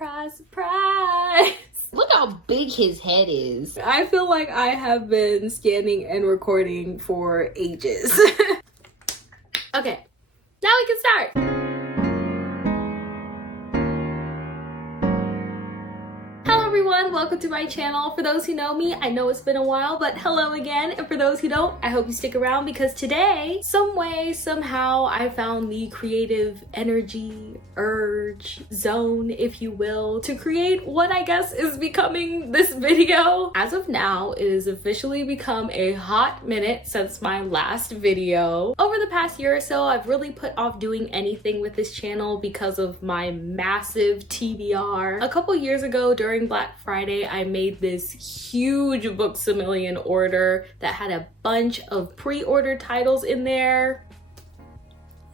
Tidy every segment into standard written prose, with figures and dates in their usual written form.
Surprise, surprise. Look how big his head is. I feel like I have been scanning and recording for ages. Okay, now we can start. Everyone, welcome to my channel. For those who know me, I know it's been a while, but hello again. And for those who don't, I hope you stick around because today, some way, somehow, I found the creative energy, urge, zone, if you will, to create what I guess is becoming this video. As of now, it has officially become a hot minute since my last video. Over the past year or so, I've really put off doing anything with this channel because of my massive TBR. A couple years ago during Black Friday, I made this huge Books A Million order that had a bunch of pre-order titles in there.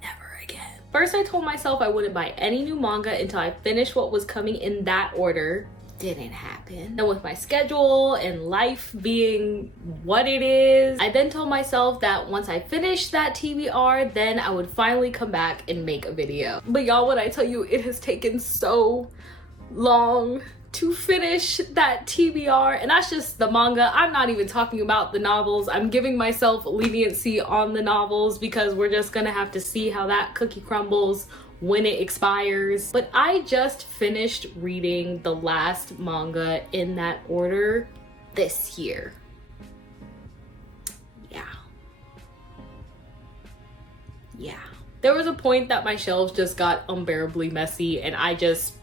Never again. First, I told myself I wouldn't buy any new manga until I finished what was coming in that order. Didn't happen. And with my schedule and life being what it is, I then told myself that once I finished that TBR, then I would finally come back and make a video. But y'all, when I tell you it has taken so long to finish that TBR, and that's just the manga. I'm not even talking about the novels. I'm giving myself leniency on the novels because we're just gonna have to see how that cookie crumbles when it expires. But I just finished reading the last manga in that order this year. Yeah. There was a point that my shelves just got unbearably messy and I just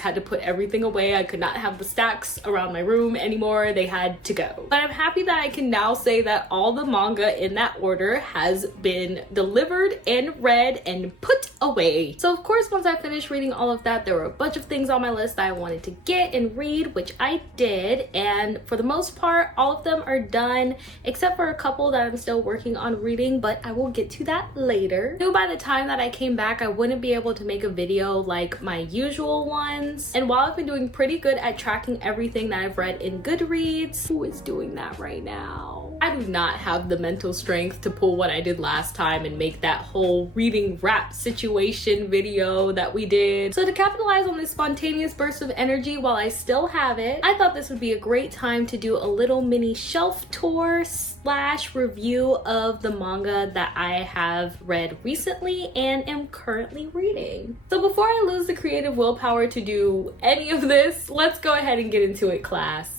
had to put everything away. I could not have the stacks around my room anymore. They had to go. But I'm happy that I can now say that all the manga in that order has been delivered and read and put away. So of course, once I finished reading all of that, there were a bunch of things on my list that I wanted to get and read, which I did. And for the most part, all of them are done, except for a couple that I'm still working on reading, but I will get to that later. I knew by the time that I came back, I wouldn't be able to make a video like my usual ones. And while I've been doing pretty good at tracking everything that I've read in Goodreads, who is doing that right now? I do not have the mental strength to pull what I did last time and make that whole reading wrap situation video that we did. So to capitalize on this spontaneous burst of energy while I still have it, I thought this would be a great time to do a little mini shelf tour / review of the manga that I have read recently and am currently reading. So before I lose the creative willpower to do any of this, let's go ahead and get into it, class.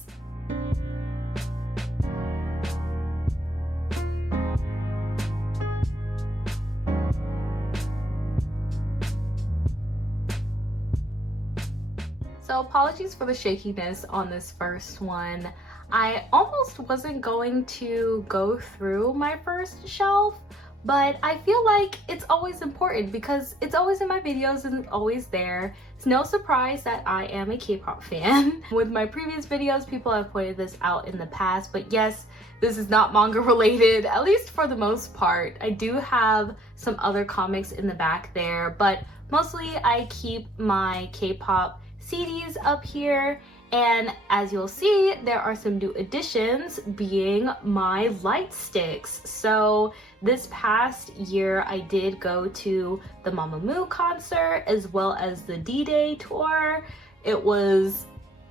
So apologies for the shakiness on this first one. I almost wasn't going to go through my first shelf, but I feel like it's always important because it's always in my videos and it's always there. It's no surprise that I am a K-pop fan. With my previous videos, people have pointed this out in the past, but yes, this is not manga related, at least for the most part. I do have some other comics in the back there, but mostly I keep my K-pop CDs up here. And as you'll see, there are some new additions, being my light sticks. So this past year, I did go to the Mamamoo concert as well as the D-Day tour. It was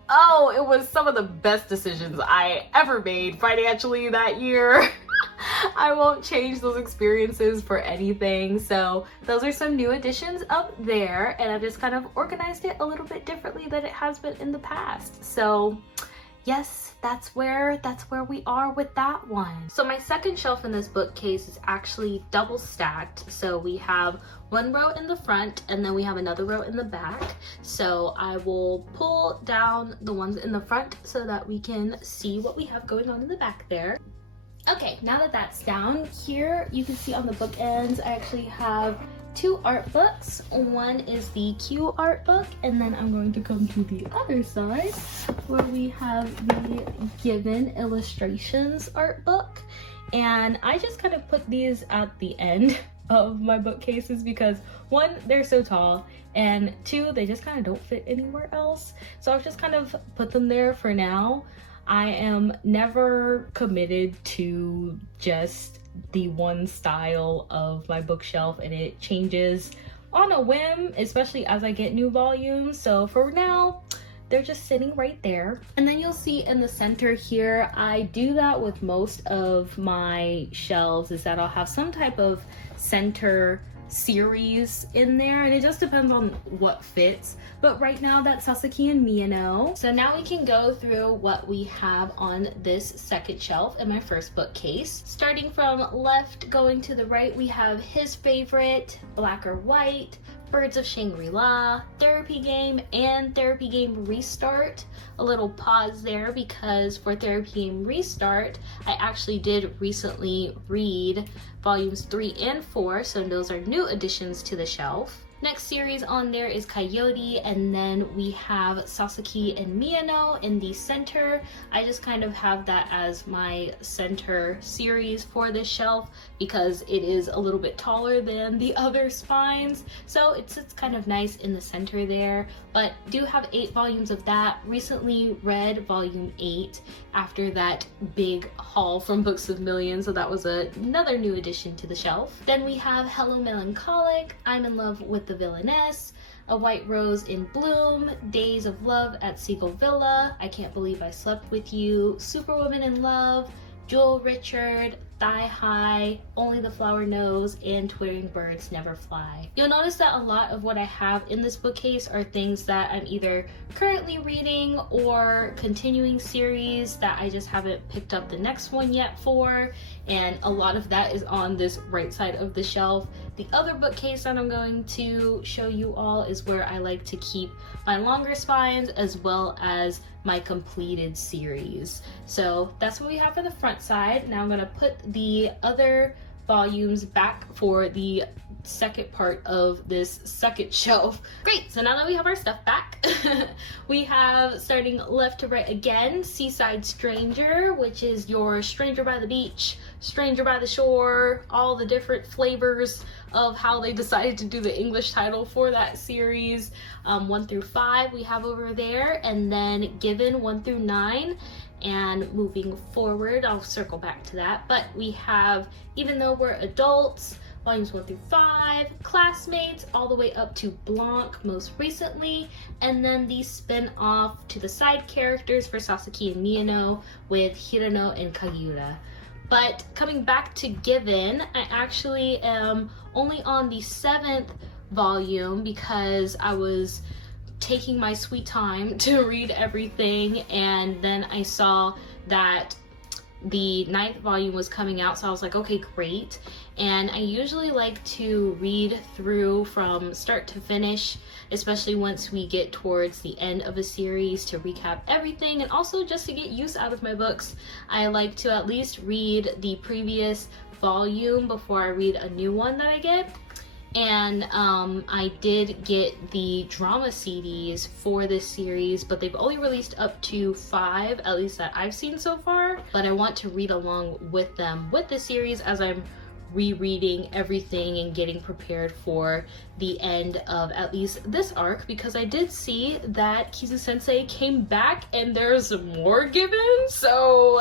some of the best decisions I ever made financially that year. I won't change those experiences for anything. So those are some new additions up there, and I've just kind of organized it a little bit differently than it has been in the past. So yes, that's where we are with that one. So my second shelf in this bookcase is actually double stacked. So we have one row in the front and then we have another row in the back. So I will pull down the ones in the front so that we can see what we have going on in the back there. Okay, now that that's down, here you can see on the bookends I actually have two art books. One is the Q art book, and then I'm going to come to the other side where we have the Given Illustrations art book. And I just kind of put these at the end of my bookcases because one, they're so tall, and two, they just kind of don't fit anywhere else. So I've just kind of put them there for now. I am never committed to just the one style of my bookshelf, and it changes on a whim, especially as I get new volumes. So for now, they're just sitting right there. And then you'll see in the center here, I do that with most of my shelves, is that I'll have some type of center series in there, and it just depends on what fits. But right now that's Sasaki and Miyano. So now we can go through what we have on this second shelf in my first bookcase. Starting from left going to the right, we have his favorite, Black or White, Birds of Shangri-La, Therapy Game, and Therapy Game Restart. A little pause there because for Therapy Game Restart, I actually did recently read volumes 3 and 4, so those are new additions to the shelf. Next series on there is Coyote, and then we have Sasaki and Miyano in the center. I just kind of have that as my center series for this shelf because it is a little bit taller than the other spines, so it sits kind of nice in the center there. But do have 8 volumes of that. Recently read volume 8 after that big haul from Books of Millions, so that was another new addition to the shelf. Then we have Hello Melancholic, I'm in Love with the Villainess, A White Rose in Bloom, Days of Love at Seagull Villa, I Can't Believe I Slept With You, Superwoman in Love, Joel Richard, Thigh High, Only the Flower Knows, and Twittering Birds Never Fly. You'll notice that a lot of what I have in this bookcase are things that I'm either currently reading or continuing series that I just haven't picked up the next one yet for, and a lot of that is on this right side of the shelf. The other bookcase that I'm going to show you all is where I like to keep my longer spines as well as my completed series. So that's what we have for the front side. Now I'm going to put the other volumes back for the second part of this second shelf. Great, so now that we have our stuff back, we have, starting left to right again, Seaside Stranger, which is your Stranger by the Beach, Stranger by the Shore, all the different flavors of how they decided to do the English title for that series. 1 through 5 we have over there, and then Given 1 through 9. And moving forward, I'll circle back to that, but we have Even Though We're Adults, volumes 1 through 5, Classmates, all the way up to Blanc most recently, and then the spin-off to the side characters for Sasaki and Miyano with Hirano and Kagiura. But coming back to Given, I actually am only on the 7th volume because I was taking my sweet time to read everything, and then I saw that the 9th volume was coming out, so I was like, okay, great. And I usually like to read through from start to finish, especially once we get towards the end of a series, to recap everything, and also just to get use out of my books. I like to at least read the previous volume before I read a new one that I get. And I did get the drama CDs for this series, but they've only released up to 5, at least that I've seen so far. But I want to read along with them with the series as I'm rereading everything and getting prepared for the end of at least this arc, because I did see that Kizu Sensei came back and there's more Given, so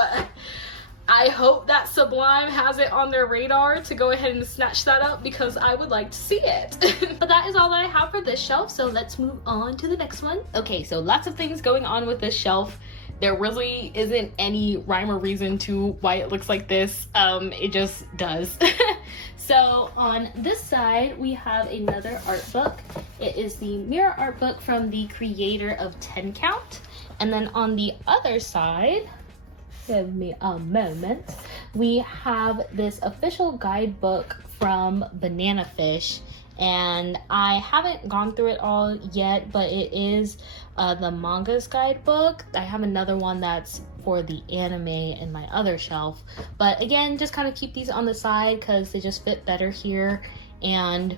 I hope that Sublime has it on their radar to go ahead and snatch that up, because I would like to see it. But that is all that I have for this shelf, so let's move on to the next one. Okay, so lots of things going on with this shelf. There really isn't any rhyme or reason to why it looks like this. It just does. So on this side, we have another art book. It is the mirror art book from the creator of 10 Count. And then on the other side, give me a moment, we have this official guidebook from Banana Fish, and I haven't gone through it all yet, but it is the manga's guidebook. I have another one that's for the anime in my other shelf, but again, just kind of keep these on the side because they just fit better here, and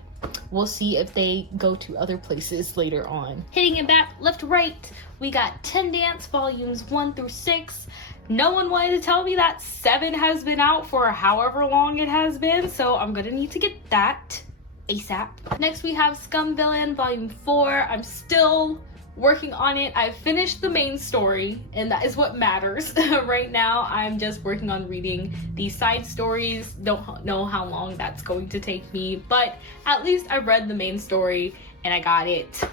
we'll see if they go to other places later on. Hitting it back left to right, we got 10 Dance volumes 1 through 6. No one wanted to tell me that 7 has been out for however long it has been, so I'm gonna need to get that ASAP. Next we have Scum Villain volume 4. I'm still working on it. I've finished the main story, and that is what matters. Right now, I'm just working on reading the side stories. Don't know how long that's going to take me, but at least I read the main story and I got it.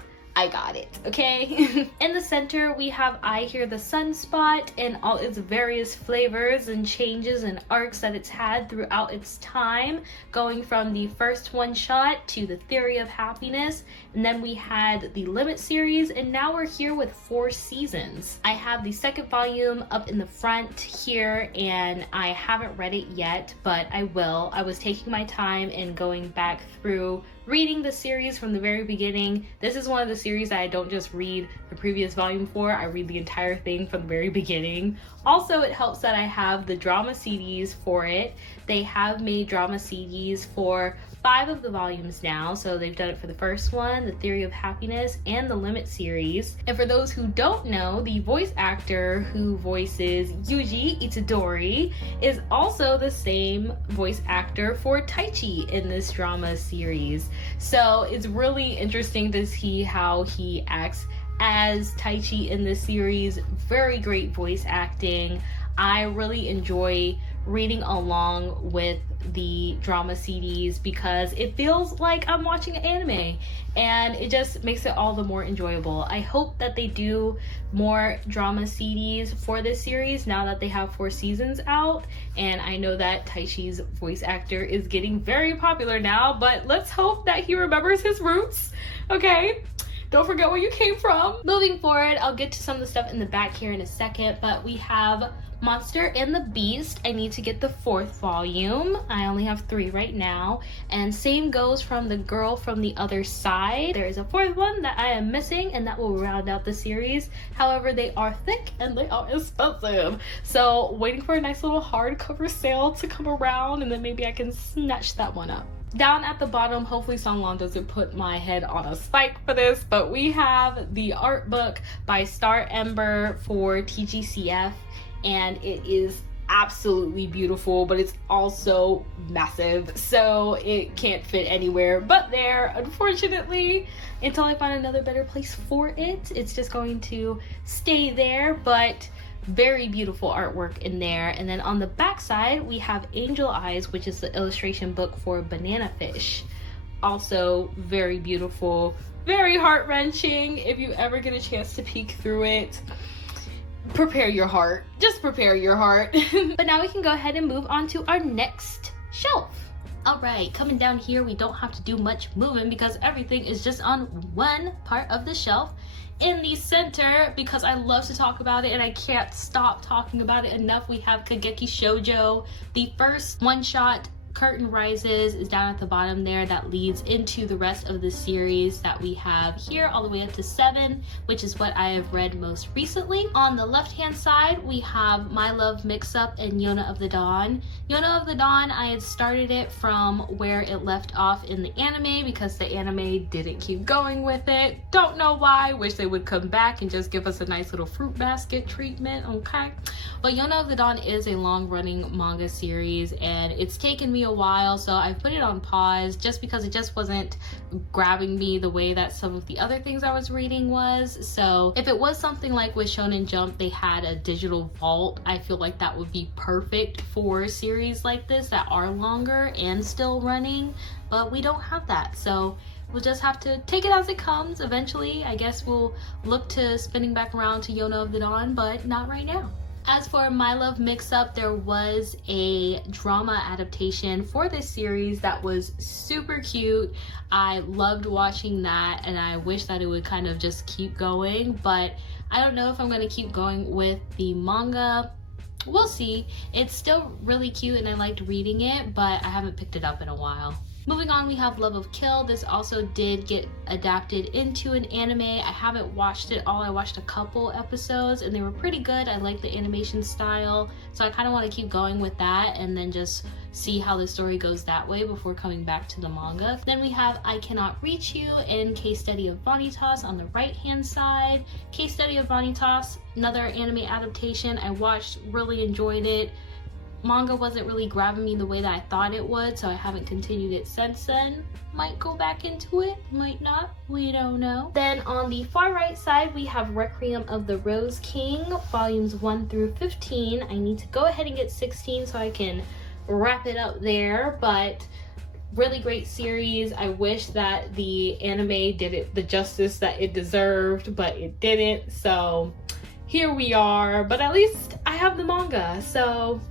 Okay? In the center, we have I Hear the Sunspot and all its various flavors and changes and arcs that it's had throughout its time, going from the first one-shot to the Theory of Happiness, and then we had the Limit series, and now we're here with 4 seasons. I have the second volume up in the front here, and I haven't read it yet, but I will. I was taking my time and going back through reading the series from the very beginning. This is one of the series that I don't just read the previous volume for, I read the entire thing from the very beginning. Also, it helps that I have the drama CDs for it. They have made drama CDs for 5 of the volumes now, so they've done it for the first one, the Theory of Happiness, and the Limit series. And for those who don't know, the voice actor who voices Yuji Itadori is also the same voice actor for Taichi in this drama series. So it's really interesting to see how he acts as Taichi in this series. Very great voice acting. I really enjoy reading along with the drama CDs because it feels like I'm watching an anime, and it just makes it all the more enjoyable. I hope that they do more drama CDs for this series now that they have 4 seasons out, and I know that Taichi's voice actor is getting very popular now, but let's hope that he remembers his roots, okay? Don't forget where you came from. Moving forward, I'll get to some of the stuff in the back here in a second, but we have Monster and the Beast. I need to get the 4th volume. I only have 3 right now. And same goes from The Girl from the Other Side. There is a 4th one that I am missing, and that will round out the series. However, they are thick and they are expensive. So waiting for a nice little hardcover sale to come around, and then maybe I can snatch that one up. Down at the bottom, hopefully Songlong doesn't put my head on a spike for this, but we have the art book by Star Ember for TGCF, and it is absolutely beautiful, but it's also massive, so it can't fit anywhere but there, unfortunately, until I find another better place for it. It's just going to stay there, but very beautiful artwork in there. And then on the back side, we have Angel Eyes, which is the illustration book for Banana Fish. Also very beautiful, very heart-wrenching. If you ever get a chance to peek through it, prepare your heart. Just prepare your heart. But now we can go ahead and move on to our next shelf. All right, coming down here, we don't have to do much moving because everything is just on one part of the shelf. In the center, because I love to talk about it and I can't stop talking about it enough, we have Kageki Shoujo. The first one-shot, Curtain Rises, is down at the bottom there. That leads into the rest of the series that we have here all the way up to 7, which is what I have read most recently. On the left-hand side, we have My Love Mix-Up and Yona of the Dawn. Yona of the Dawn, I had started it from where it left off in the anime because the anime didn't keep going with it. Don't know why. Wish they would come back and just give us a nice little fruit basket treatment, okay? But Yona of the Dawn is a long-running manga series, and it's taken me a while, so I put it on pause just because it just wasn't grabbing me the way that some of the other things I was reading was. So if it was something like with Shonen Jump, they had a digital vault, I feel like that would be perfect for series like this that are longer and still running, but we don't have that, so we'll just have to take it as it comes. Eventually, I guess we'll look to spinning back around to Yona of the Dawn, but not right now. As for My Love Mix-Up, there was a drama adaptation for this series that was super cute. I loved watching that, and I wish that it would kind of just keep going, but I don't know if I'm going to keep going with the manga. We'll see. It's still really cute and I liked reading it, but I haven't picked it up in a while. Moving on, we have Love of Kill. This also did get adapted into an anime. I haven't watched it all. I watched a couple episodes and they were pretty good. I like the animation style, so I kind of want to keep going with that and then just see how the story goes that way before coming back to the manga. Then we have I Cannot Reach You and Case Study of Vanitas on the right hand side. Case Study of Vanitas, another anime adaptation I watched, really enjoyed it. manga wasn't really grabbing me the way that I thought it would, so I haven't continued it since then. Might go back into it, might not, we don't know. Then on the far right side, we have Requiem of the Rose King, volumes 1 through 15. I need to go ahead and get 16 so I can wrap it up there, but really great series. I wish that the anime did it the justice that it deserved, but it didn't, so here we are. But at least I have the manga, so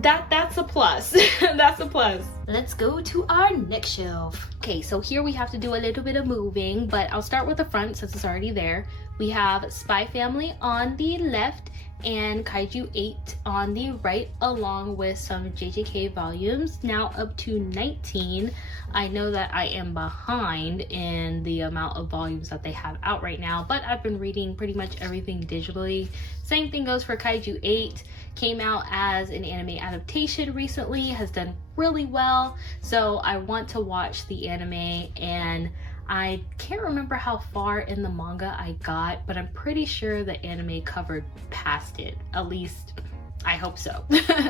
that's a plus. That's a plus. Let's go to our next shelf. Okay, so here we have to do a little bit of moving, but I'll start with the front since it's already there. We have Spy Family on the left and Kaiju 8 on the right, along with some JJK volumes, now up to 19. I know that I am behind in the amount of volumes that they have out right now, but I've been reading pretty much everything digitally. Same thing goes for Kaiju 8. Came out as an anime adaptation recently, has done really well, so I want to watch the anime, and I can't remember how far in the manga I got, but I'm pretty sure the anime covered past it. At least, I hope so.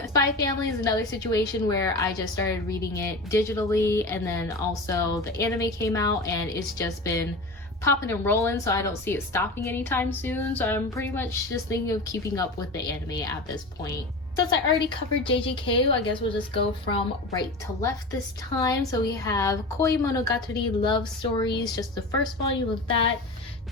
Spy Family is another situation where I just started reading it digitally, and then also the anime came out, and it's just been popping and rolling, so I don't see it stopping anytime soon. So I'm pretty much just thinking of keeping up with the anime at this point. Since I already covered JJK, I guess we'll just go from right to left this time. So we have Koi Monogatari Love Stories, just the first volume of that.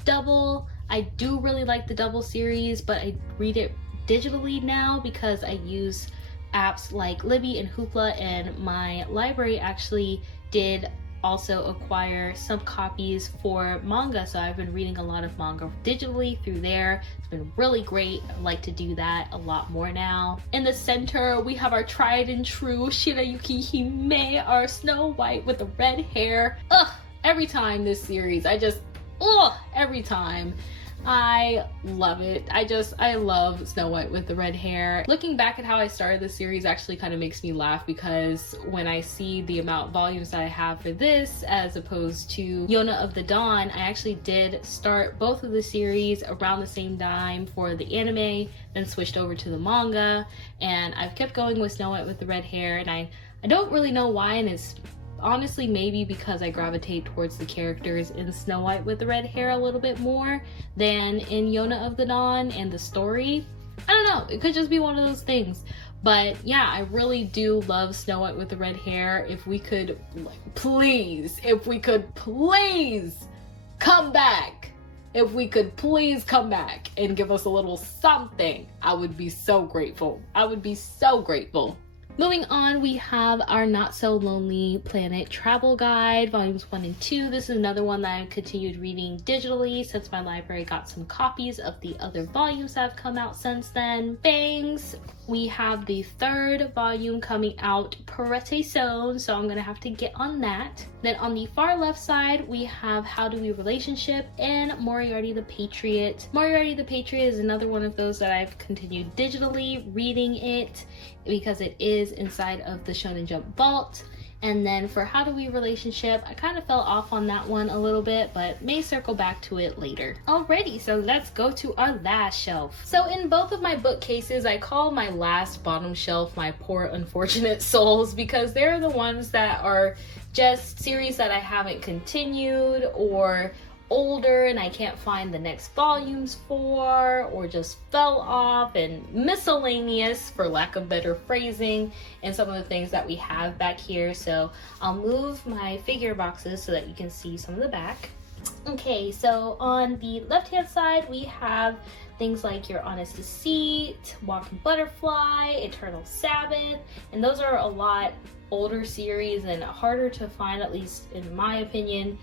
Double, I do really like the Double series, but I read it digitally now because I use apps like Libby and Hoopla, and my library actually did also acquire some copies for manga, so I've been reading a lot of manga digitally through there. It's been really great. I like to do that a lot more now. In the center, we have our tried and true Shirayuki Hime, our Snow White with the red hair. Ugh, every time this series, every time. I love it. I love Snow White with the red hair. Looking back at how I started the series actually kind of makes me laugh, because when I see the amount of volumes that I have for this as opposed to Yona of the Dawn, I actually did start both of the series around the same time for the anime, then switched over to the manga, and I've kept going with Snow White with the red hair, and I don't really know why, and it's honestly maybe because I gravitate towards the characters in Snow White with the red hair a little bit more than in Yona of the Dawn and the story. I don't know, it could just be one of those things. But yeah, I really do love Snow White with the red hair. If we could please come back. If we could please come back and give us a little something, I would be so grateful. I would be so grateful. Moving on, we have our Not So Lonely Planet Travel Guide, volumes 1 and 2. This is another one that I've continued reading digitally since my library got some copies of the other volumes that have come out since then. Bangs, we have the third volume coming out, Parete Zone, so I'm gonna have to get on that. Then on the far left side, we have How Do We Relationship and Moriarty the Patriot. Moriarty the Patriot is another one of those that I've continued digitally reading it because it is inside of the Shonen Jump vault. And then for How Do We Relationship, I kind of fell off on that one a little bit, but may circle back to it later. Alrighty, so let's go to our last shelf. So in both of my bookcases, I call my last bottom shelf my poor unfortunate souls, because they're the ones that are just series that I haven't continued, or older and I can't find the next volumes for, or just fell off, and miscellaneous, for lack of better phrasing, and some of the things that we have back here. So I'll move my figure boxes so that you can see some of the back. Okay, so on the left hand side we have things like Your Honest Deceit, Walking Butterfly, Eternal Sabbath, and those are a lot older series and harder to find, at least in my opinion.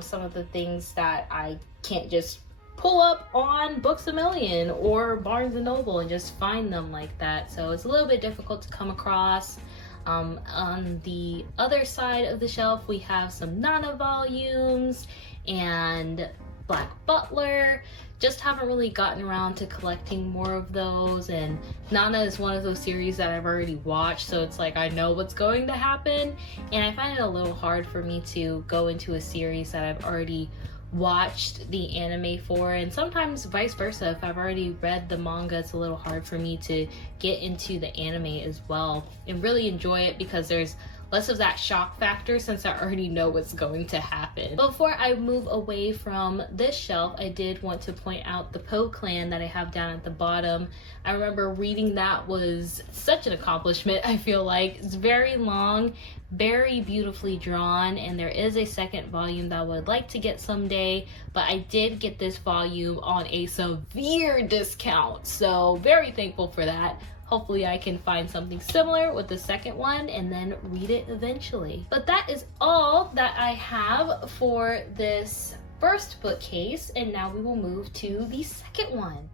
Some of the things that I can't just pull up on Books A Million or Barnes & Noble and just find them like that, so it's a little bit difficult to come across. On the other side of the shelf we have some Nana volumes and Black Butler. Just haven't really gotten around to collecting more of those, and Nana is one of those series that I've already watched, so it's like I know what's going to happen, and I find it a little hard for me to go into a series that I've already watched the anime for, and sometimes vice versa. If I've already read the manga, it's a little hard for me to get into the anime as well and really enjoy it because there's less of that shock factor since I already know what's going to happen. But before I move away from this shelf, I did want to point out the Po Clan that I have down at the bottom. I remember reading that was such an accomplishment. I feel like it's very long, very beautifully drawn, and there is a second volume that I would like to get someday, but I did get this volume on a severe discount, so very thankful for that. Hopefully I can find something similar with the second one and then read it eventually. But that is all that I have for this first bookcase, and now we will move to the second one.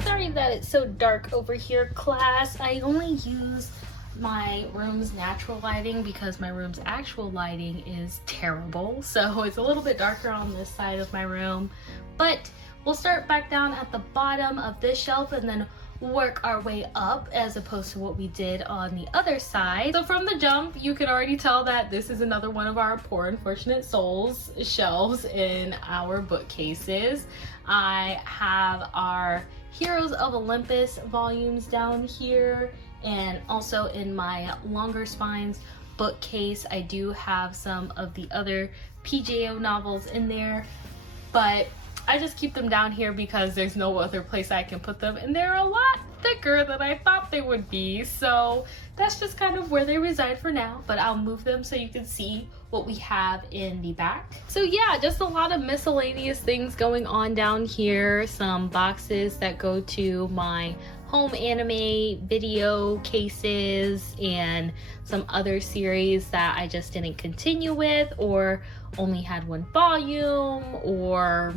Sorry that it's so dark over here, class. I only use my room's natural lighting because my room's actual lighting is terrible, so it's a little bit darker on this side of my room. But we'll start back down at the bottom of this shelf and then work our way up as opposed to what we did on the other side. So from the jump, you can already tell that this is another one of our Poor Unfortunate Souls shelves in our bookcases. I have our Heroes of Olympus volumes down here, and also in my longer spines bookcase I do have some of the other PJO novels in there, but I just keep them down here because there's no other place I can put them, and they're a lot thicker than I thought they would be, so that's just kind of where they reside for now. But I'll move them so you can see what we have in the back. So yeah, just a lot of miscellaneous things going on down here. Some boxes that go to my home anime video cases and some other series that I just didn't continue with, or only had one volume, or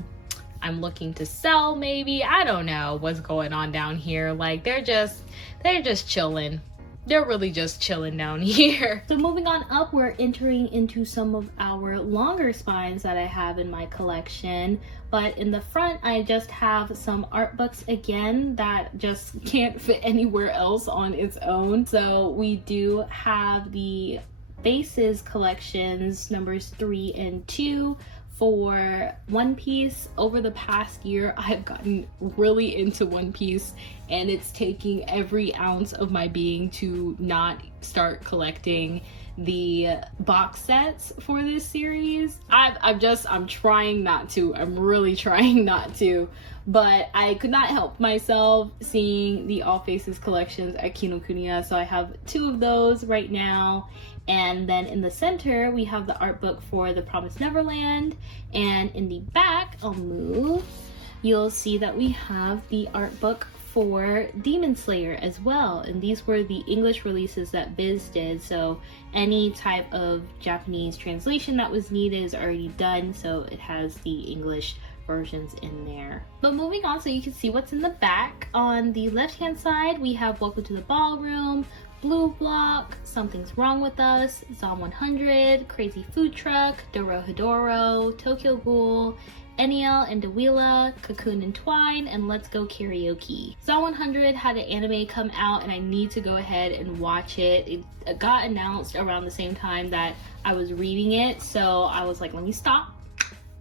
I'm looking to sell maybe. I don't know what's going on down here. Like they're just chilling. They're really just chilling down here. So moving on up, we're entering into some of our longer spines that I have in my collection. But in the front, I just have some art books again that just can't fit anywhere else on its own. So we do have the Bases collections, numbers 3 and 2. For One Piece. Over the past year, I've gotten really into One Piece, and it's taking every ounce of my being to not start collecting the box sets for this series. I'm trying not to. I'm really trying not to. But I could not help myself seeing the All Faces collections at Kinokuniya, so I have 2 of those right now. And then in the center, we have the art book for The Promised Neverland. And in the back, I'll move, you'll see that we have the art book for Demon Slayer as well. And these were the English releases that Viz did. So any type of Japanese translation that was needed is already done. So it has the English versions in there. But moving on, so you can see what's in the back. On the left-hand side, we have Welcome to the Ballroom, Blue Block, Something's Wrong with Us, Zom 100, Crazy Food Truck, Dorohedoro, Tokyo Ghoul, Eniel and Dewila, Cocoon and Twine, and Let's Go Karaoke. Zom 100 had an anime come out, and I need to go ahead and watch it. It got announced around the same time that I was reading it, so I was like, let me stop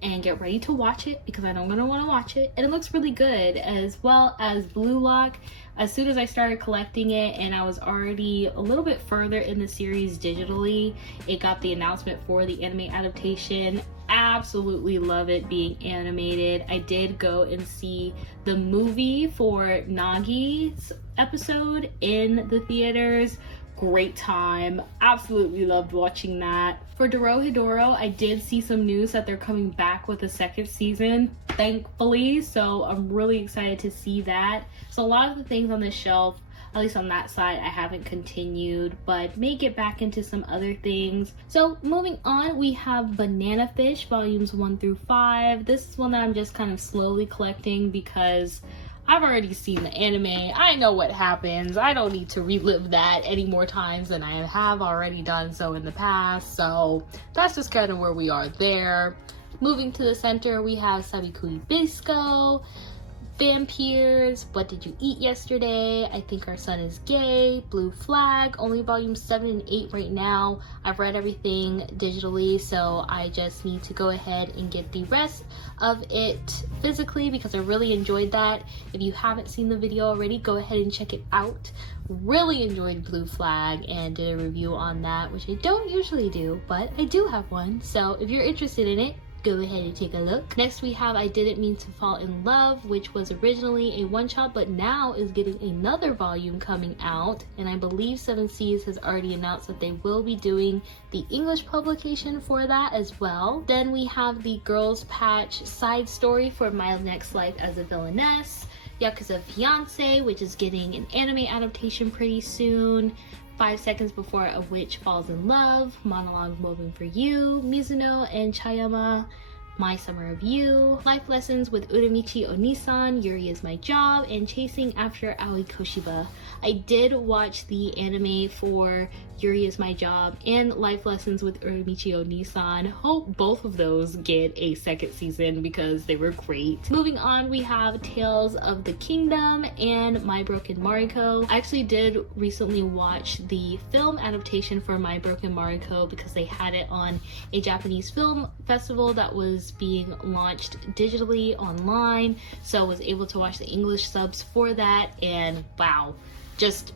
and get ready to watch it because I know I'm gonna want to watch it. And it looks really good, as well as Blue Lock. As soon as I started collecting it and I was already a little bit further in the series digitally, it got the announcement for the anime adaptation. Absolutely love it being animated. I did go and see the movie for Nagi's episode in the theaters. Great time. Absolutely loved watching that. For Dorohedoro, I did see some news that they're coming back with a second season, thankfully, so I'm really excited to see that. So a lot of the things on this shelf, at least on that side, I haven't continued, but may get back into some other things. So moving on, we have Banana Fish volumes 1 through 5. This is one that I'm just kind of slowly collecting because I've already seen the anime. I know what happens. I don't need to relive that any more times than I have already done so in the past. So that's just kind of where we are there. Moving to the center, we have Sabikui Bisco, Vampires, What Did You Eat Yesterday, I Think Our Son Is Gay, Blue Flag, only volumes 7 and 8 right now. I've read everything digitally, so I just need to go ahead and get the rest of it physically because I really enjoyed that. If you haven't seen the video already, go ahead and check it out. Really enjoyed Blue Flag and did a review on that, which I don't usually do, but I do have one. So if you're interested in it, go ahead and take a look. Next we have I Didn't Mean to Fall in Love, which was originally a one-shot but now is getting another volume coming out, and I believe 7 Seas has already announced that they will be doing the English publication for that as well. Then we have the Girls Patch side story for My Next Life as a Villainess, Yakuza Fiance, which is getting an anime adaptation pretty soon, 5 Seconds Before a Witch Falls in Love, Monologue Woven for You, Mizuno and Chayama, My Summer of You, Life Lessons with Uramichi Onisan, Yuri Is My Job, and Chasing After Aoi Koshiba. I did watch the anime for Yuri Is My Job and Life Lessons with Uramichi Onisan. Hope both of those get a second season because they were great. Moving on, we have Tales of the Kingdom and My Broken Mariko. I actually did recently watch the film adaptation for My Broken Mariko because they had it on a Japanese film festival that was being launched digitally online, so I was able to watch the English subs for that, and wow, just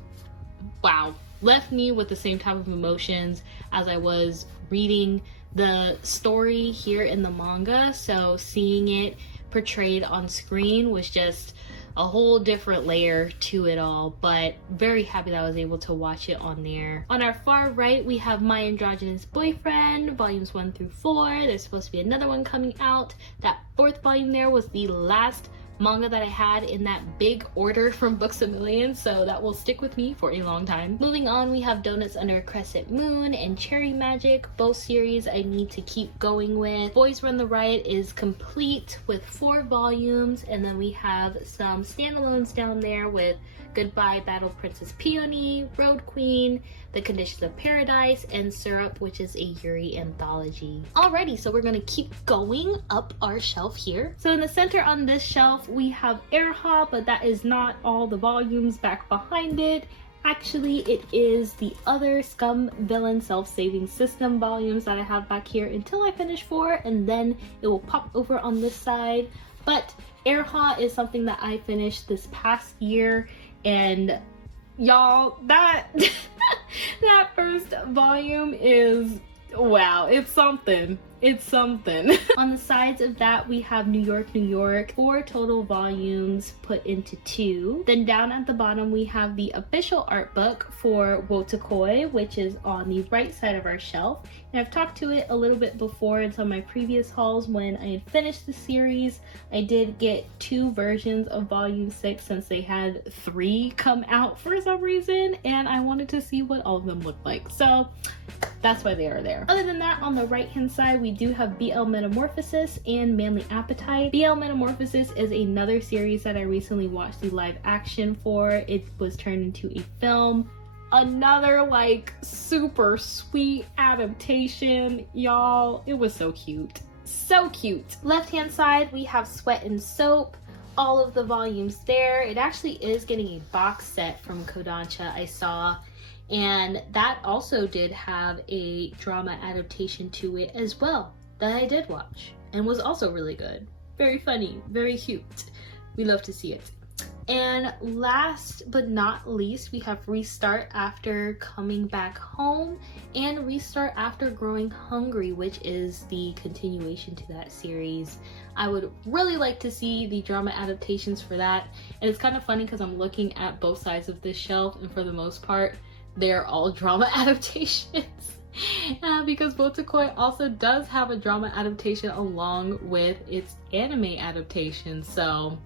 wow, left me with the same type of emotions as I was reading the story here in the manga. So seeing it portrayed on screen was just a whole different layer to it all, but very happy that I was able to watch it on there. On our far right, we have My Androgynous Boyfriend, volumes 1 through 4. There's supposed to be another one coming out. That 4th volume there was the last manga that I had in that big order from Books A Million, so that will stick with me for a long time. Moving on, we have Donuts Under a Crescent Moon and Cherry Magic, both series I need to keep going with. Boys Run the Riot is complete with 4 volumes, and then we have some standalones down there with Goodbye Battle Princess Peony, Road Queen, The Conditions of Paradise, and Syrup, which is a Yuri anthology. Alrighty, so we're gonna keep going up our shelf here. So in the center on this shelf, we have Airha, but that is not all the volumes back behind it. Actually, it is the other Scum Villain Self-Saving System volumes that I have back here until I finish 4, and then it will pop over on this side. But Airha is something that I finished this past year, and y'all, that that first volume is, wow, it's something. It's something. On the sides of that, we have New York, New York, 4 total volumes put into 2. Then down at the bottom, we have the official art book for Wotakoi, which is on the right side of our shelf. And I've talked to it a little bit before in some of my previous hauls when I had finished the series. I did get 2 versions of volume 6 since they had 3 come out for some reason, and I wanted to see what all of them looked like. So that's why they are there. Other than that, on the right hand side, we do have BL Metamorphosis and Manly Appetite. BL Metamorphosis is another series that I recently watched the live action for. It was turned into a film. Another like super sweet adaptation, y'all. It was so cute. So cute. Left hand side, we have Sweat and Soap. All of the volumes there. It actually is getting a box set from Kodansha, I saw. And that also did have a drama adaptation to it as well that I did watch and was also really good. Very funny, very cute. We love to see it. And last but not least, we have Restart After Coming Back Home and Restart After Growing Hungry, which is the continuation to that series. I would really like to see the drama adaptations for that. And it's kind of funny because I'm looking at both sides of this shelf, and for the most part, they're all drama adaptations. Because Wotakoi also does have a drama adaptation along with its anime adaptation. So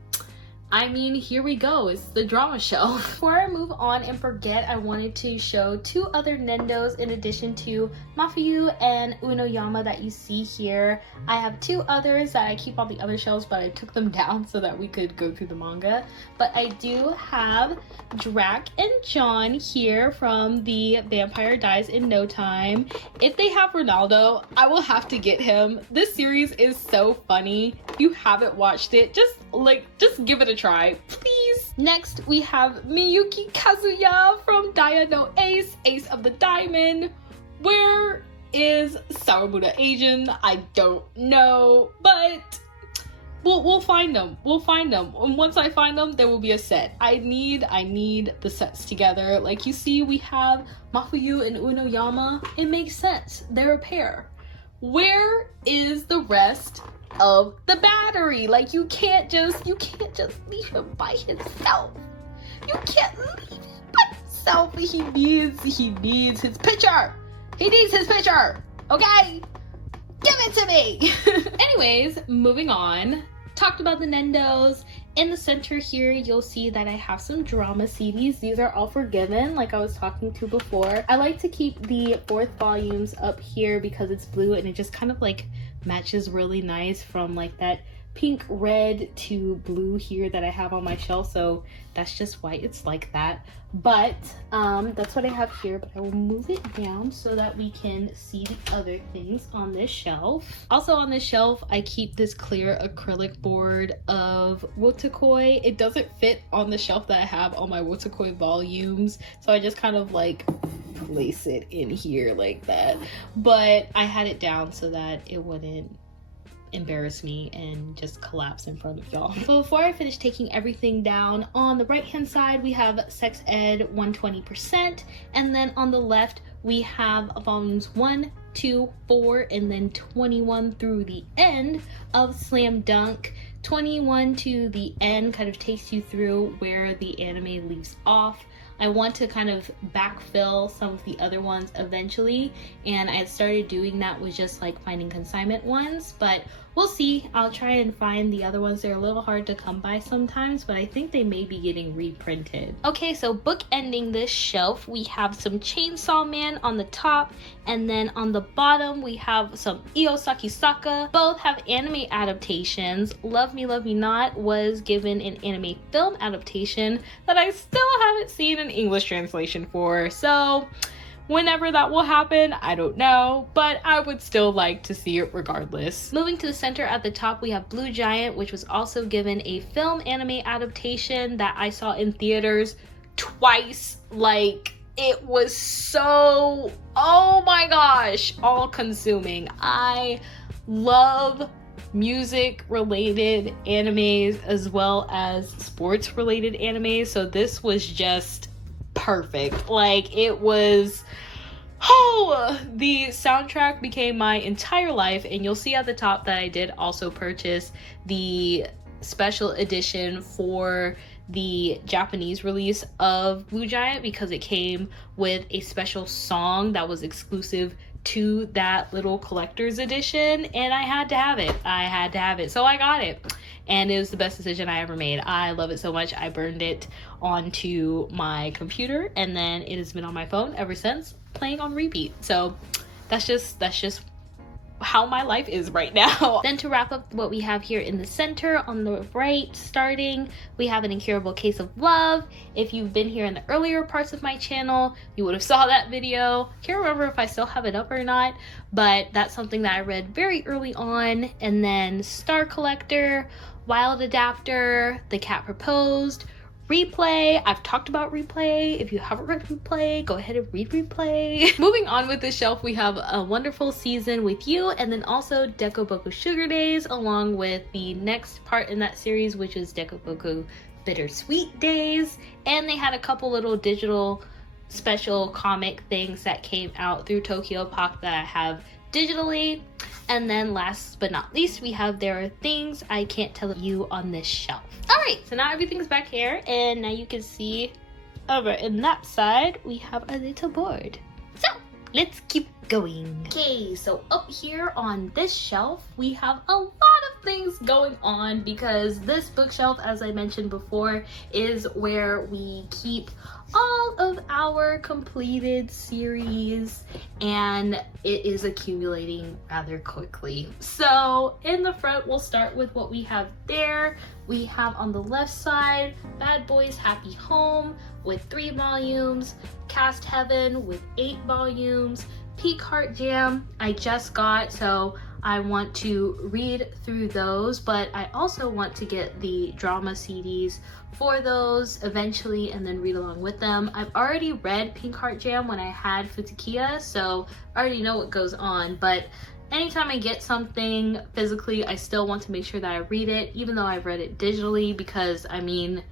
I mean, here we go. It's the drama show. Before I move on and forget, I wanted to show 2 other Nendos in addition to Mafuyu and Unoyama that you see here. I have 2 others that I keep on the other shelves, but I took them down so that we could go through the manga. But I do have Drac and John here from the Vampire Dies in No Time. If they have Ronaldo, I will have to get him. This series is so funny. If you haven't watched it, just Like, just give it a try, please. Next, we have Miyuki Kazuya from Dia no Ace, Ace of the Diamond. Where is Sawamura Asian? I don't know, but we'll find them. We'll find them. And once I find them, there will be a set. I need the sets together. Like you see, we have Mafuyu and Unoyama. It makes sense. They're a pair. Where is the rest of the battery? Like, you can't just leave him by himself. You can't leave him by himself. He needs his picture. He needs his picture. Okay? Give it to me. Anyways, moving on. Talked about the Nendos. In the center here, you'll see that I have some drama CDs. These are all forgiven, like I was talking to before. I like to keep the 4th volumes up here because it's blue and it just kind of like matches really nice from like that pink, red to blue here that I have on my shelf. So that's just why it's like that. But that's what I have here, but I will move it down so that we can see the other things on this shelf. Also on this shelf, I keep this clear acrylic board of Wotakoi. It doesn't fit on the shelf that I have all my Wotakoi volumes, so I just kind of like place it in here like that. But I had it down so that it wouldn't embarrass me and just collapse in front of y'all. But before I finish taking everything down, on the right hand side we have Sex Ed 120%, and then on the left we have volumes 1, 2, 4, and then 21 through the end of Slam Dunk. 21 to the end kind of takes you through where the anime leaves off. I want to kind of backfill some of the other ones eventually, and I had started doing that with just like finding consignment ones, but we'll see. I'll try and find the other ones. They're a little hard to come by sometimes, but I think they may be getting reprinted. Okay, so bookending this shelf, we have some Chainsaw Man on the top, and then on the bottom we have some Iosaki Saka. Both have anime adaptations. Love Me Love Me Not was given an anime film adaptation that I still haven't seen an English translation for, so whenever that will happen, I don't know, but I would still like to see it regardless. Moving to the center at the top, we have Blue Giant, which was also given a film anime adaptation that I saw in theaters twice. Like, it was so, oh my gosh, all consuming. I love music related animes as well as sports related animes, so this was just perfect. Like, it was, oh, the soundtrack became my entire life. And you'll see at the top that I did also purchase the special edition for the Japanese release of Blue Giant because it came with a special song that was exclusive to that little collector's edition, and I had to have it. So I got it, and it was the best decision I ever made. I love it so much. I burned it onto my computer, and then it has been on my phone ever since, playing on repeat. So that's just how my life is right now. Then to wrap up what we have here in the center on the right, starting, we have An Incurable Case of Love. If you've been here in the earlier parts of my channel, you would have saw that video. Can't remember if I still have it up or not, but that's something that I read very early on. And then Star Collector, Wild Adapter, The Cat Proposed, Replay. I've talked about Replay. If you haven't read Replay, go ahead and read Replay. Moving on with this shelf, we have A Wonderful Season with You, and then also Dekoboku Sugar Days, along with the next part in that series, which is Dekoboku Bittersweet Days. And they had a couple little digital special comic things that came out through Tokyo Pop that I have digitally. And then last but not least, we have There Are Things I Can't Tell You on this shelf. Alright, so now everything's back here, and now you can see over in that side, we have a little board. So, let's keep going. Okay, so up here on this shelf, we have a lot of things going on because this bookshelf, as I mentioned before, is where we keep all of our completed series, and it is accumulating rather quickly. So in the front, we'll start with what we have there. We have on the left side Bad Boys Happy Home with 3 volumes, Cast Heaven with 8 volumes, Peak Heart Jam I just got, so I want to read through those, but I also want to get the drama CDs for those eventually and then read along with them. I've already read Pink Heart Jam when I had Futukiya, so I already know what goes on, but anytime I get something physically, I still want to make sure that I read it, even though I've read it digitally, because I mean,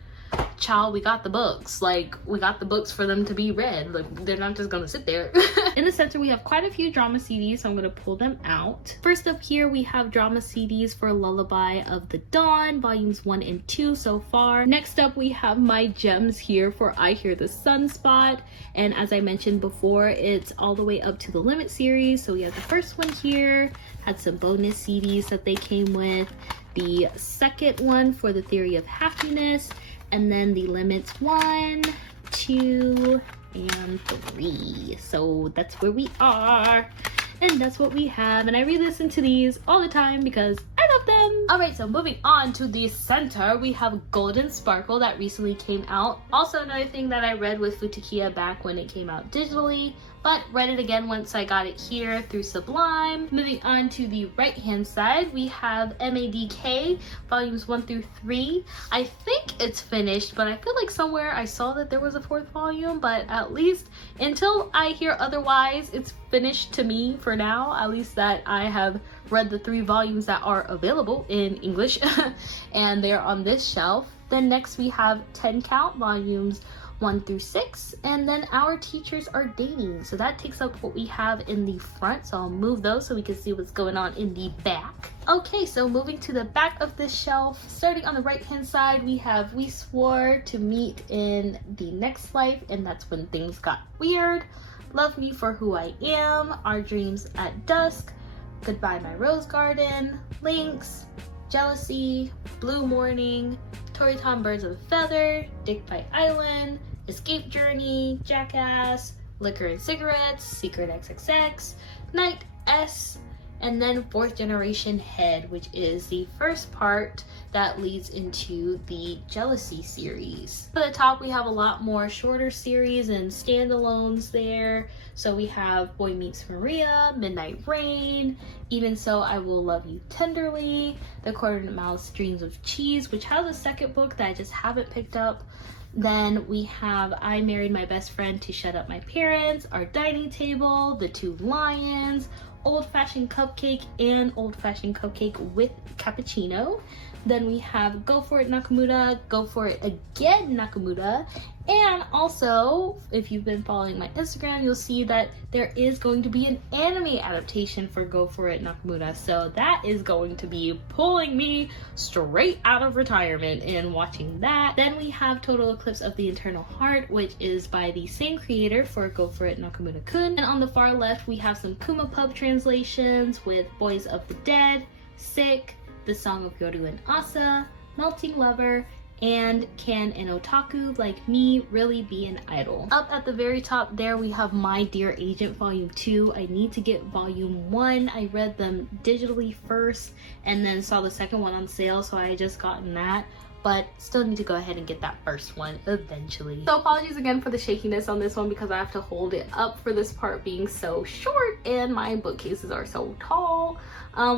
child, we got the books. Like, we got the books for them to be read. Like, they're not just gonna sit there. In the center, we have quite a few drama CDs, so I'm gonna pull them out. First up here, we have drama CDs for Lullaby of the Dawn, volumes 1 and 2 so far. Next up, we have my gems here for I Hear the Sunspot. And as I mentioned before, it's all the way up to the Limit series. So we have the first one here, had some bonus CDs that they came with. The second one for The Theory of Happiness, and then the Limits 1, 2, and 3. So that's where we are, and that's what we have, and I re-listen to these all the time because I love them. Alright, so moving on to the center, we have Golden Sparkle that recently came out. Also another thing that I read with Futukiya back when it came out digitally, but read it again once I got it here through Sublime. Moving on to the right hand side, we have MADK volumes 1 through 3. I think it's finished, but I feel like somewhere I saw that there was a 4th volume, but at least until I hear otherwise, it's finished to me for now, at least that I have read the 3 volumes that are available in English and they're on this shelf. Then next we have 10 Count volumes 1 through 6, and then Our Teachers Are Dating. So that takes up what we have in the front, so I'll move those so we can see what's going on in the back. Okay, so moving to the back of this shelf, starting on the right hand side, we have We Swore to Meet in the Next Life, and that's when things got weird. Love Me for Who I Am, Our Dreams at Dusk, Goodbye My Rose Garden, Lynx, Jealousy, Blue Morning, Toryton Birds of a Feather, Dick Bite Island, Escape Journey, Jackass, Liquor and Cigarettes, Secret XXX, Night S, and then 4th Generation Head, which is the first part that leads into the Jealousy series. At the top, we have a lot more shorter series and standalones there. So we have Boy Meets Maria, Midnight Rain, Even So I Will Love You Tenderly, The Quarter Mouse Dreams of Cheese, which has a second book that I just haven't picked up. Then we have I Married My Best Friend to Shut Up My Parents, Our Dining Table, The Two Lions, Old Fashioned Cupcake, and Old Fashioned Cupcake with Cappuccino. Then we have Go For It Nakamura, Go For It Again Nakamura, and also, if you've been following my Instagram, you'll see that there is going to be an anime adaptation for Go For It Nakamura, so that is going to be pulling me straight out of retirement and watching that. Then we have Total Eclipse of the Eternal Heart, which is by the same creator for Go For It Nakamura-kun. And on the far left, we have some Kuma Pub translations with Boys of the Dead, Sick, The Song of Yoru and Asa, Melting Lover, and Can an Otaku Like Me Really Be an Idol? Up at the very top there, we have My Dear Agent Volume 2. I need to get Volume 1. I read them digitally first and then saw the second one on sale, so I just gotten that. But still need to go ahead and get that first one eventually. So apologies again for the shakiness on this one because I have to hold it up for this part being so short and my bookcases are so tall.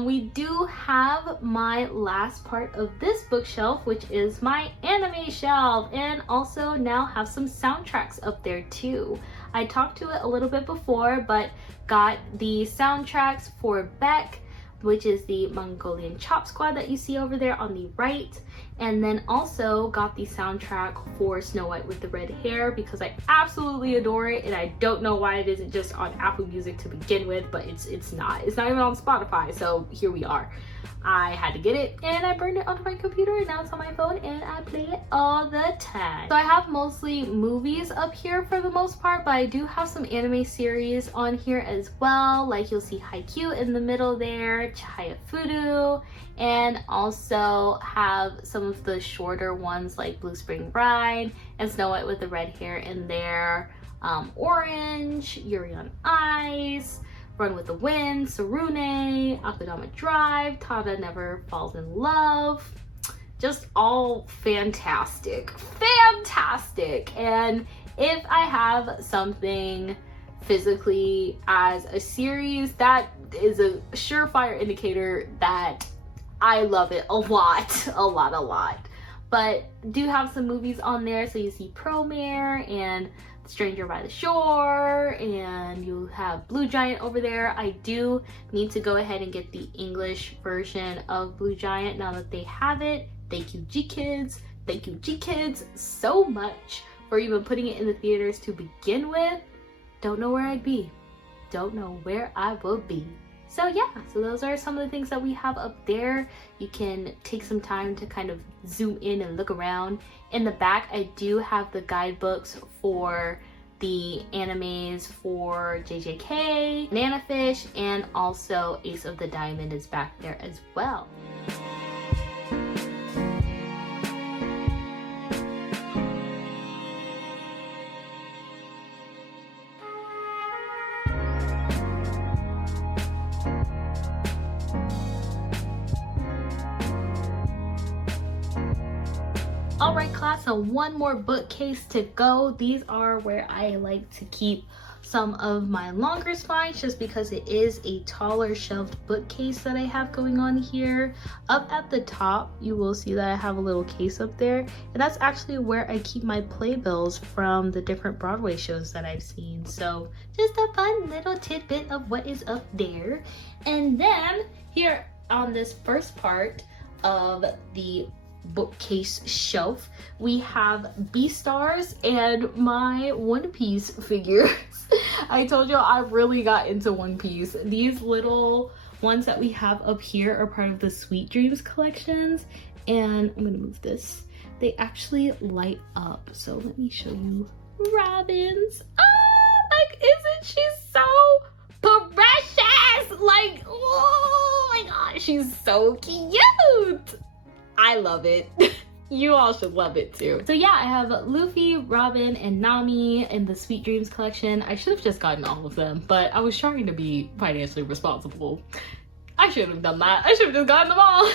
We do have my last part of this bookshelf, which is my anime shelf, and also now have some soundtracks up there too. I talked to it a little bit before, but got the soundtracks for Beck, which is the Mongolian Chop Squad that you see over there on the right. And then also got the soundtrack for Snow White with the Red Hair because I absolutely adore it, and I don't know why it isn't just on Apple Music to begin with, but it's not even on Spotify, so here we are. I had to get it and I burned it onto my computer, and now it's on my phone and I play it all the time. So I have mostly movies up here for the most part, but I do have some anime series on here as well. Like you'll see Haikyuu in the middle there, Chihaya Furu, and also have some of the shorter ones like Blue Spring Bride and Snow White with the Red Hair in there, Orange, Yuri on Ice, Run with the Wind, Sarune, Akudama Drive, Tada Never Falls in Love. Just all fantastic. And if I have something physically as a series, that is a surefire indicator that I love it a lot, a lot. But do have some movies on there, so you see Promare and Stranger by the Shore, and you have Blue Giant over there. I do need to go ahead and get the English version of Blue Giant now that they have it. Thank you, G-Kids. Thank you, G-Kids, so much for even putting it in the theaters to begin with. Don't know where I'd be. Don't know where I will be. So yeah, so those are some of the things that we have up there. You can take some time to kind of zoom in and look around. In the back, I do have the guidebooks for the animes for JJK, Banana Fish, and also Ace of the Diamond is back there as well. Alright class, so one more bookcase to go. These are where I like to keep some of my longer spines just because it is a taller shelved bookcase that I have going on here. Up at the top, you will see that I have a little case up there, and that's actually where I keep my playbills from the different Broadway shows that I've seen. So just a fun little tidbit of what is up there. And then here on this first part of the bookcase shelf, we have Beastars and my One Piece figures. I told you I really got into One Piece. These little ones that we have up here are part of the Sweet Dreams collections, and I'm gonna move this. They actually light up, so let me show you Robin's. Like, isn't she so precious? Like, oh my gosh, she's so cute. I love it. You all should love it too. So yeah, I have Luffy, Robin, and Nami in the Sweet Dreams collection. I should have just gotten all of them, but I was trying to be financially responsible. I should have done that. I should have just gotten them all.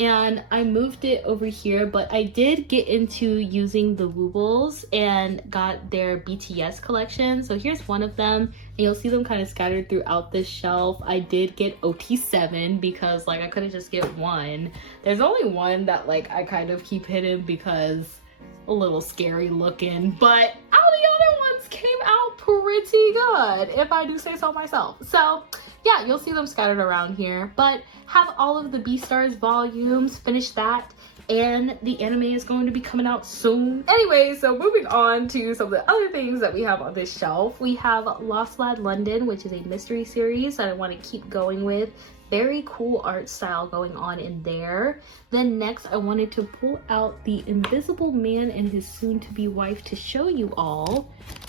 And I moved it over here, but I did get into using the Woobles and got their BTS collection. So here's one of them, and you'll see them kind of scattered throughout this shelf. I did get OT7 because like I couldn't just get one. There's only one that like I kind of keep hidden because a little scary looking, but all the other ones came out pretty good, if I do say so myself. So yeah, you'll see them scattered around here, but have all of the Beastars volumes, finished that, and the anime is going to be coming out soon. Anyway, so moving on to some of the other things that we have on this shelf. We have Lost Lad London, which is a mystery series that I want to keep going with. Very cool art style going on in there. Then next, I wanted to pull out the Invisible Man and his soon-to-be wife to show you all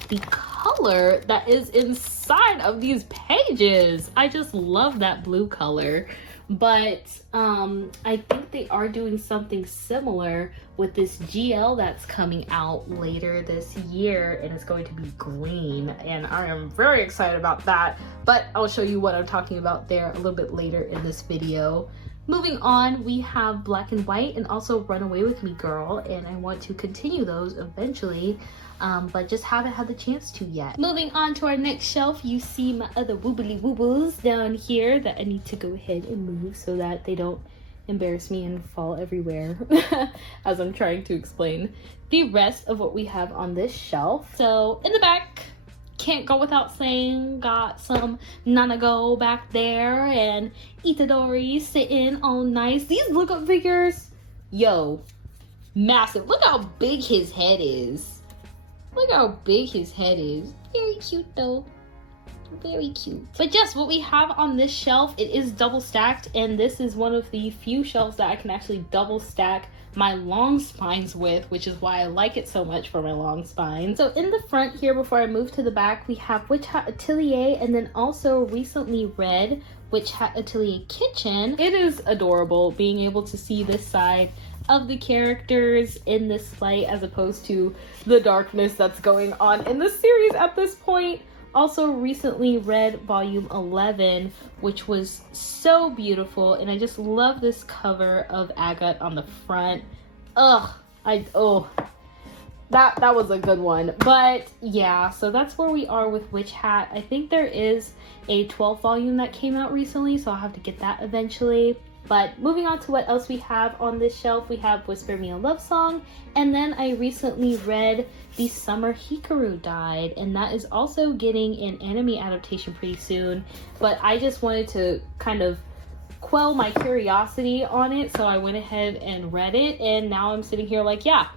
the color that is inside of these pages. I just love that blue color. But I think they are doing something similar with this GL that's coming out later this year, and it's going to be green, and I am very excited about that, but I'll show you what I'm talking about there a little bit later in this video. Moving on, we have Black and White and also Run Away With Me Girl, and I want to continue those eventually, but just haven't had the chance to yet. Moving on to our next shelf, you see my other woobly woobles down here that I need to go ahead and move so that they don't embarrass me and fall everywhere as I'm trying to explain the rest of what we have on this shelf. So in the back, can't go without saying, got some Nanago back there and Itadori sitting all nice. These lookup figures, yo, massive. Look how big his head is. Look how big his head is. Very cute though. Very cute. But yes, what we have on this shelf, it is double stacked, and this is one of the few shelves that I can actually double stack my long spines with, which is why I like it so much for my long spine. So in the front here, before I move to the back, we have Witch Hat Atelier, and then also recently read Witch Hat Atelier Kitchen. It is adorable being able to see this side of the characters in this light as opposed to the darkness that's going on in the series at this point. Also recently read volume 11, which was so beautiful, and I just love this cover of Agatha on the front. that was a good one. But yeah, so that's where we are with Witch Hat. I think there is a 12th volume that came out recently, so I'll have to get that eventually. But moving on to what else we have on this shelf, we have Whisper Me a Love Song, and then I recently read The Summer Hikaru Died, and that is also getting an anime adaptation pretty soon. But I just wanted to kind of quell my curiosity on it, so I went ahead and read it, and now I'm sitting here like, yeah,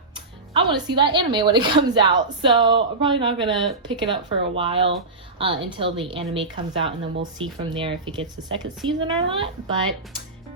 I want to see that anime when it comes out. So I'm probably not gonna pick it up for a while until the anime comes out, and then we'll see from there if it gets a second season or not. But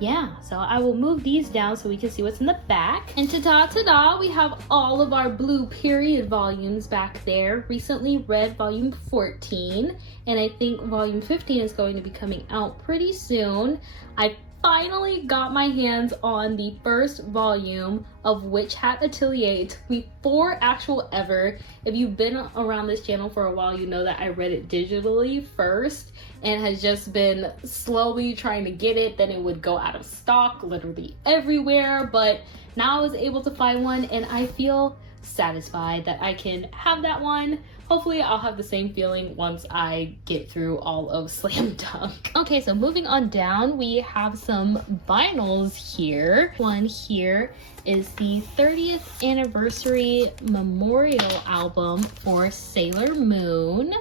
yeah, so I will move these down so we can see what's in the back. And ta-da, we have all of our blue period volumes back there. Recently read volume 14, and I think volume 15 is going to be coming out pretty soon. I finally got my hands on the first volume of Witch Hat Atelier. It took me 4 actual ever. If you've been around this channel for a while, you know that I read it digitally first and has just been slowly trying to get it. Then it would go out of stock literally everywhere, but now I was able to find one, and I feel satisfied that I can have that one. Hopefully I'll have the same feeling once I get through all of Slam Dunk. Okay, so moving on down, we have some vinyls here. One here is the 30th anniversary memorial album for Sailor Moon.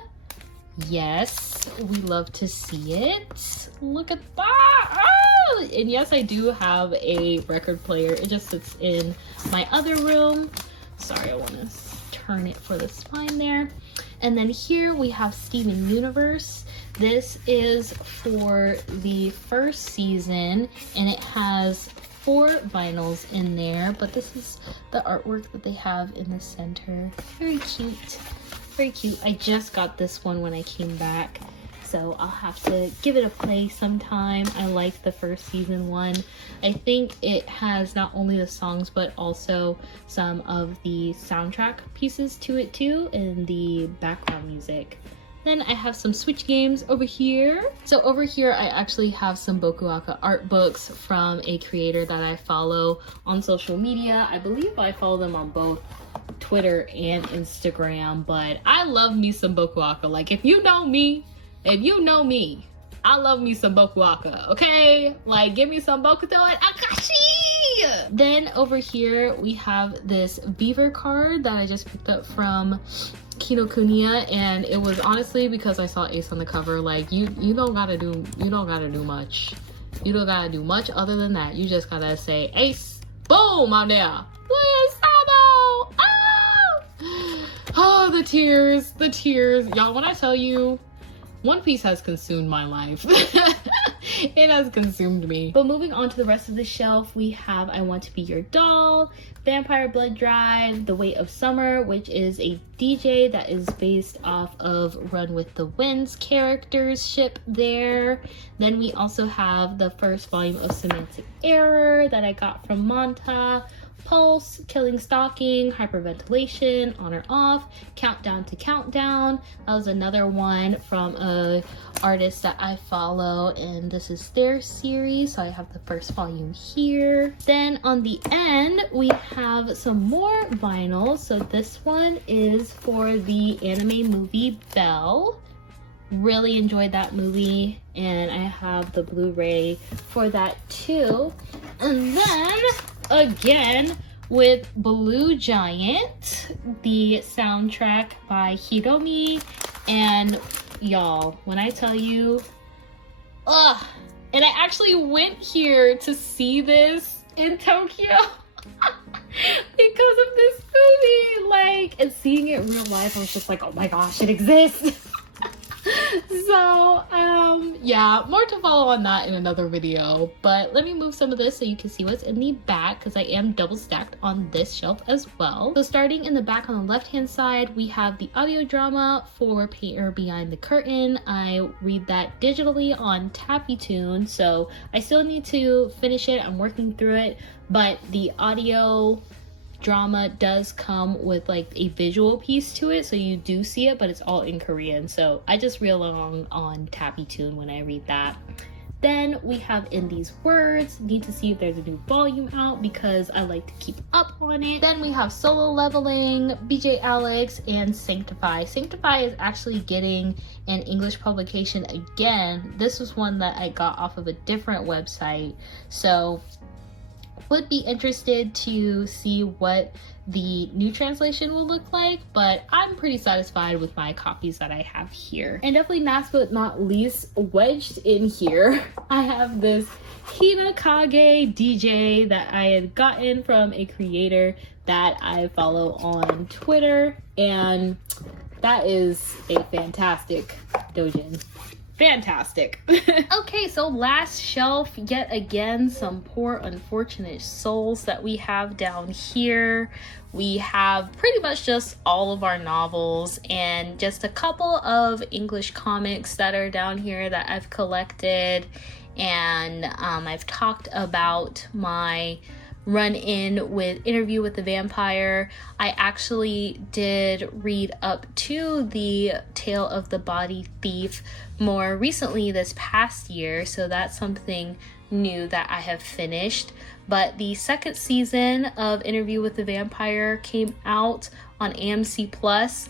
Yes, we love to see it. Look at that! Oh! And yes, I do have a record player. It just sits in my other room. Sorry, I want to turn it for the spine there. And then here we have Steven Universe. This is for the first season, and it has 4 vinyls in there, but this is the artwork that they have in the center. Very cute, very cute. I just got this one when I came back, so I'll have to give it a play sometime. I like the first season one. I think it has not only the songs, but also some of the soundtrack pieces to it too, and the background music. Then I have some Switch games over here. So over here, I actually have some Bokuaka art books from a creator that I follow on social media. I believe I follow them on both Twitter and Instagram, but I love me some Bokuaka. Like, if you know me, I love me some Bokuaka, okay? Like, give me some Bokuto and Akashi! Then over here, we have this Beaver card that I just picked up from Kinokuniya, and it was honestly because I saw Ace on the cover. Like, you don't gotta do much. You don't gotta do much other than that. You just gotta say Ace, boom, out there. Please, Sabo! Oh, the tears, y'all. When I tell you, One Piece has consumed my life. It has consumed me. But moving on to the rest of the shelf, we have I Want to Be Your Doll, Vampire Blood Drive, The Weight of Summer, which is a DJ that is based off of Run with the Wind's characters ship there. Then we also have the first volume of Semantic Error that I got from Manta, Pulse, Killing Stalking, Hyperventilation, On or Off, Countdown to Countdown. That was another one from a artist that I follow, and this is their series, so I have the first volume here. Then on the end, we have some more vinyl. So this one is for the anime movie Belle. Really enjoyed that movie, and I have the Blu-ray for that too. And then again with Blue Giant, the soundtrack by Hiromi. And y'all, when I tell you, and I actually went here to see this in Tokyo because of this movie, like, and seeing it in real life, I was just like, oh my gosh, it exists. So yeah, more to follow on that in another video, but let me move some of this so you can see what's in the back, because I am double stacked on this shelf as well. So starting in the back on the left hand side, we have the audio drama for Painter Behind the Curtain. I read that digitally on TappyTune, so I still need to finish it. I'm working through it, but the audio drama does come with like a visual piece to it, so you do see it, but it's all in Korean, so I just read along on TappyTune when I read that. Then we have In These Words. Need to see if there's a new volume out because I like to keep up on it. Then we have Solo Leveling, BJ Alex, and Sanctify. Sanctify is actually getting an English publication again. This was one that I got off of a different website. So would be interested to see what the new translation will look like, but I'm pretty satisfied with my copies that I have here. And definitely last but not least, wedged in here, I have this Hinakage DJ that I had gotten from a creator that I follow on Twitter, and that is a fantastic dojin. Fantastic. Okay, so last shelf, yet again, some poor unfortunate souls that we have down here. We have pretty much just all of our novels and just a couple of English comics that are down here that I've collected, and I've talked about my run-in with Interview with the Vampire. I actually did read up to the Tale of the Body Thief more recently this past year, so that's something new that I have finished. But the second season of Interview with the Vampire came out on AMC Plus.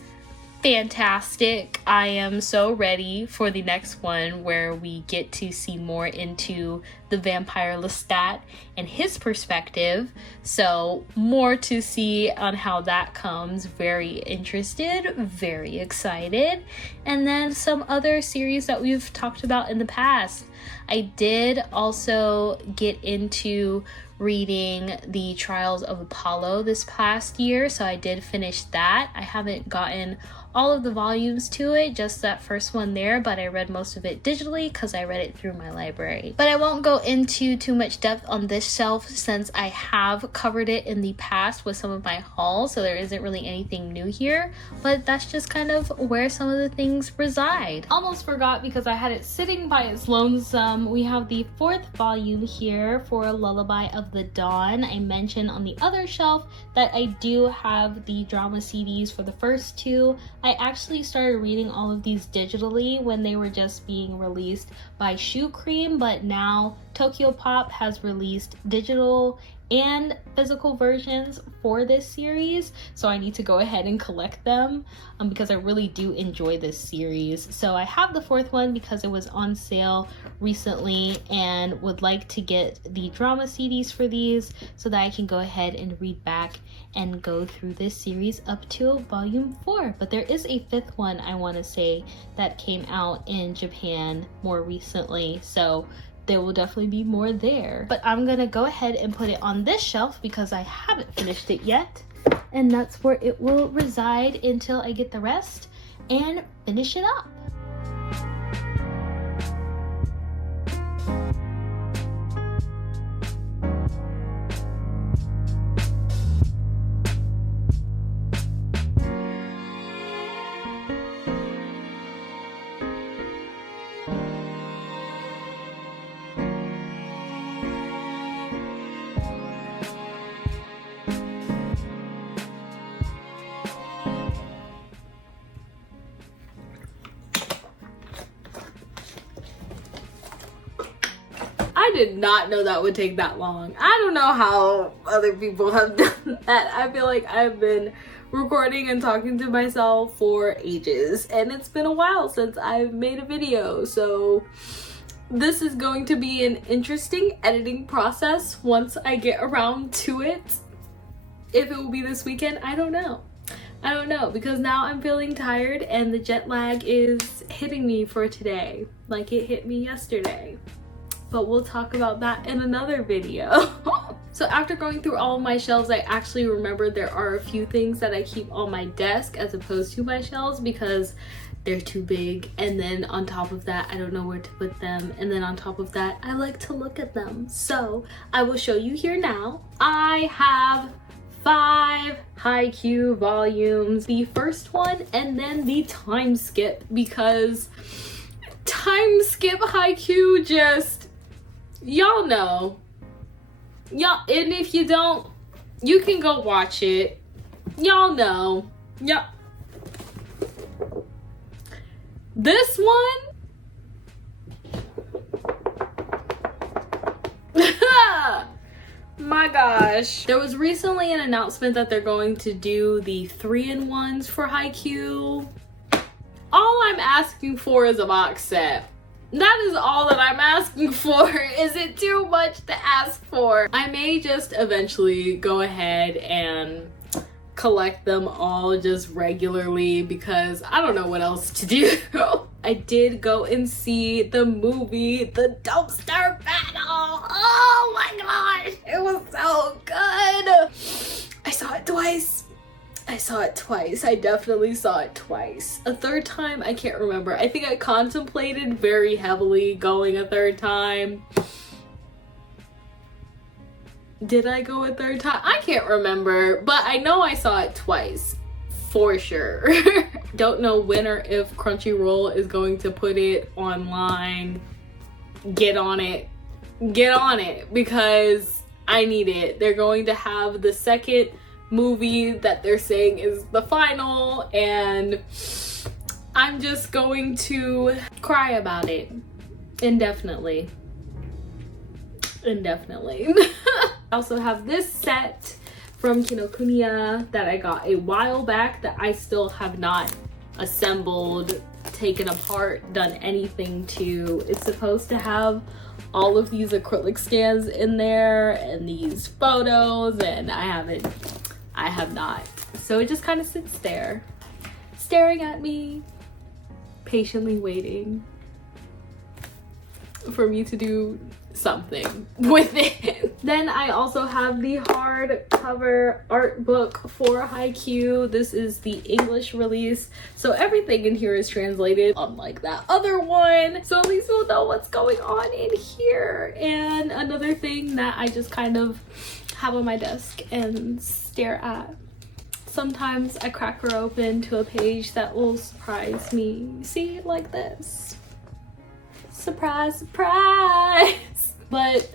Fantastic. I am so ready for the next one where we get to see more into the vampire Lestat and his perspective. So more to see on how that comes. Very interested, very excited. And then some other series that we've talked about in the past. I did also get into reading the Trials of Apollo this past year, so I did finish that. I haven't gotten all of the volumes to it, just that first one there, but I read most of it digitally because I read it through my library. But I won't go into too much depth on this shelf since I have covered it in the past with some of my hauls, so there isn't really anything new here, but that's just kind of where some of the things reside. Almost forgot because I had it sitting by its lonesome. We have the 4th volume here for Lullaby of the Dawn. I mentioned on the other shelf that I do have the drama CDs for the first 2. I actually started reading all of these digitally when they were just being released by Shoe Cream, but now Tokyo Pop has released digital and physical versions for this series, so I need to go ahead and collect them because I really do enjoy this series. So I have the 4th one because it was on sale recently and would like to get the drama CDs for these so that I can go ahead and read back and go through this series up to volume 4. But there is a 5th one I want to say that came out in Japan more recently, so there will definitely be more there. But I'm gonna go ahead and put it on this shelf because I haven't finished it yet, and that's where it will reside until I get the rest and finish it up. I did not know that would take that long. I don't know how other people have done that. I feel like I've been recording and talking to myself for ages, and it's been a while since I've made a video, so this is going to be an interesting editing process once I get around to it. If it will be this weekend, I don't know. I don't know, because now I'm feeling tired and the jet lag is hitting me for today, like it hit me yesterday. But we'll talk about that in another video. So after going through all of my shelves, I actually remembered there are a few things that I keep on my desk as opposed to my shelves because they're too big, and then on top of that I don't know where to put them, and then on top of that I like to look at them. So I will show you here now. I have 5 Haikyuu volumes, the first one and then the time skip, because time skip Haikyuu just, y'all know, y'all, and if you don't, you can go watch it. Y'all know. Yeah. This one, My gosh. There was recently an announcement that they're going to do the 3-in-1s for Haikyuu. All I'm asking for is a box set. That is all that I'm asking for. Is it too much to ask for? I may just eventually go ahead and collect them all just regularly because I don't know what else to do. I did go and see the movie, The Dumpster Battle. Oh my gosh, it was so good. I saw it twice. I definitely saw it twice. A third time, I can't remember. I think I contemplated very heavily going a third time. Did I go a third time? I can't remember, but I know I saw it twice for sure. Don't know when or if Crunchyroll is going to put it online. Get on it because I need it. They're going to have the second movie that they're saying is the final, and I'm just going to cry about it indefinitely. I also have this set from Kinokuniya that I got a while back that I still have not assembled, taken apart, done anything to. It's supposed to have all of these acrylic scans in there and these photos, and I have not. So it just kind of sits there, staring at me, patiently waiting for me to do something with it. Then I also have the hardcover art book for Haikyuu. This is the English release, so everything in here is translated, unlike that other one. So at least we'll know what's going on in here. And another thing that I just kind of have on my desk and stare at. Sometimes I crack her open to a page that will surprise me. See, like this. Surprise, surprise! But,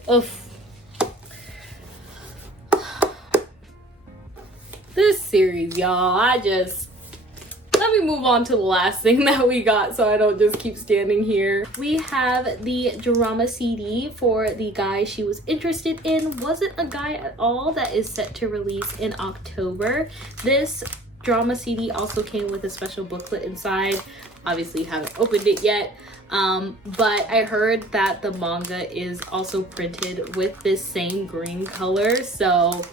this series, y'all, let me move on to the last thing that we got so I don't just keep standing here. We have the drama CD for the guy she was interested in. Wasn't a guy at all, that is set to release in October. This drama CD also came with a special booklet inside. Obviously haven't opened it yet, but I heard that the manga is also printed with this same green color, so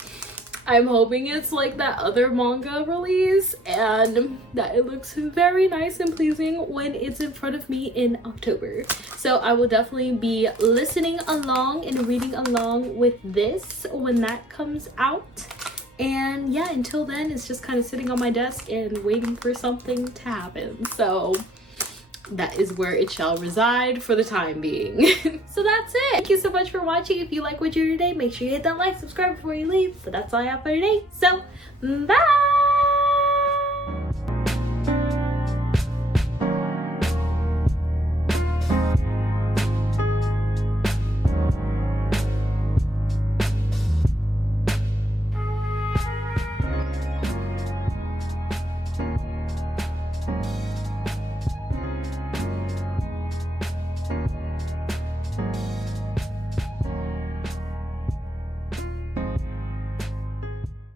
I'm hoping it's like that other manga release and that it looks very nice and pleasing when it's in front of me in October. So I will definitely be listening along and reading along with this when that comes out. And yeah, until then, it's just kind of sitting on my desk and waiting for something to happen. So that is where it shall reside for the time being. So that's it. Thank you so much for watching. If you like what you heard today, make sure you hit that like, subscribe before you leave. But that's all I have for today. So bye!